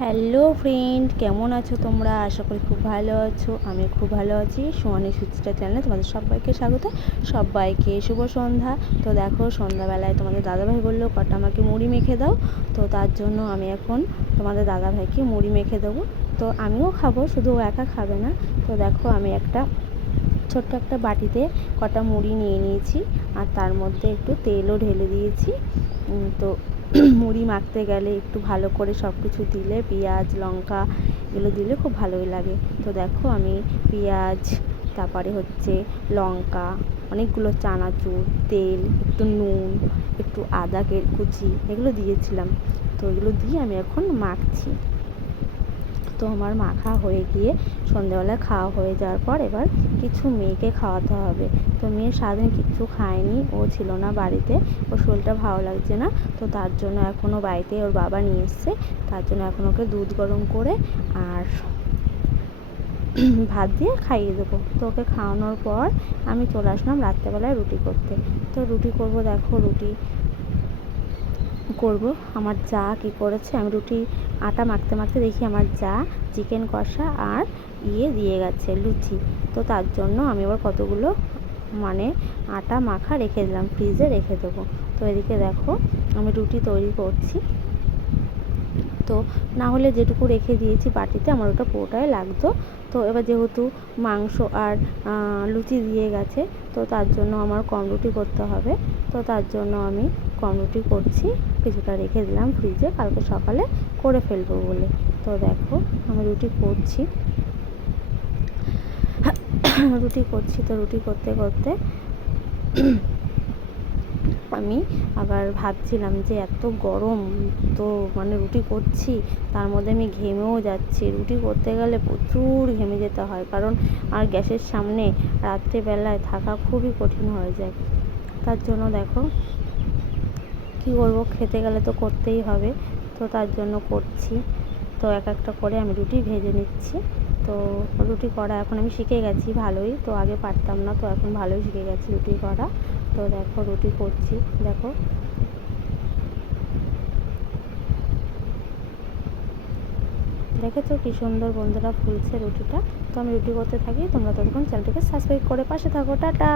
Hello friend, কেমন আছো তোমরা? আশা করি খুব ভালো আছো। আমি খুব ভালো আছি। সুহানি সুচিত্রা চ্যানেলে তোমাদের সবাইকে স্বাগত। সবাইকে শুভ সন্ধ্যা। তো দেখো, সন্ধ্যাবেলায় তোমাদের দাদাভাই বললো কটা আমাকে মুড়ি মেখে দাও। তো তার জন্য আমি এখন তোমাদের দাদাভাইকে মুড়ি মেখে দেবো। তো আমিও খাবো, শুধু ও একা খাবে না। তো দেখো, আমি ছোট্ট একটা বাটিতে কটা মুড়ি নিয়ে নিয়েছি, আর তার মধ্যে একটু তেলও ঢেলে দিয়েছি। তো মুড়ি মাখতে গেলে একটু ভালো করে সব কিছু দিলে, পেঁয়াজ লঙ্কা এগুলো দিলে খুব ভালোই লাগে। তো দেখো, আমি পেঁয়াজ, তারপরে হচ্ছে লঙ্কা, অনেকগুলো চানাচুর, তেল, একটু নুন, একটু আদা কুচি এগুলো দিয়েছিলাম। তো এগুলো দিয়ে আমি এখন মাখছি। তো আমার মাখা হয়ে গিয়ে সন্ধ্যেবেলা খাওয়া হয়ে যাওয়ার পর এবার কিছু মেয়েকে খাওয়াতে হবে। তো মেয়ে সারাদিন কিচ্ছু খায়নি, ও ছিল না বাড়িতে, ওর শরীরটা ভালো লাগছে না। তো তার জন্য এখনও বাড়িতে ওর বাবা নিয়ে এসছে, তার জন্য এখন ওকে দুধ গরম করে আর ভাত দিয়ে খাইয়ে দেবো। তো ওকে খাওয়ানোর পর আমি চলে আসলাম রাত্রেবেলায় রুটি করতে। তো রুটি করব, দেখো রুটি করব। আমার যা কি করেছে, আমি রুটি আটা মাখতে মাখতে দেখি আমার যা চিকেন কষা আর দিয়ে গেছে লুচি। তো তার জন্য আমি এবার কতগুলো আটা মাখা রেখে দিলাম, ফ্রিজে রেখে দেবো। তো এদিকে দেখো, আমি রুটি তৈরি করছি। তো না হলে যেটুকু রেখে দিয়েছি বাটিতে, আমার ওটা পুরোটাই লাগতো। তো এবার যেহেতু মাংস আর লুচি দিয়ে গেছে, তো তার জন্য আমার কম রুটি করতে হবে। তো তার জন্য আমি কম রুটি করছি, কিছুটা রেখে দিলাম ফ্রিজে, কালকে সকালে করে ফেলবো বলে। তো দেখো, আমি রুটি করছি। তো রুটি করতে করতে আমি আবার ভাবছিলাম যে এত গরম, তো রুটি করছি, তার মধ্যে আমি ঘেমেও যাচ্ছি। রুটি করতে গেলে প্রচুর ঘেমে যেতে হয়, কারণ আর গ্যাসের সামনে রাত্রেবেলায় থাকা খুবই কঠিন হয়ে যায়। তার জন্য দেখো, কী করবো, খেতে গেলে তো করতেই হবে। তো তার জন্য করছি। তো এক একটা করে আমি রুটি ভেজে নিচ্ছি। তো রুটি করা এখন আমি শিখে গেছি ভালোই। তো আগে পারতাম না, তো এখন ভালোই শিখে গেছি রুটি করা। তো দেখো, রুটি করছি। দেখো, দেখেছো কি সুন্দর বন্ধুরা ফুলছে রুটিটা। তো আমি রুটি করতে থাকি, তোমরা ততক্ষণ চ্যানেলটিকে সাবস্ক্রাইব করে পাশে থাকো। টাটা।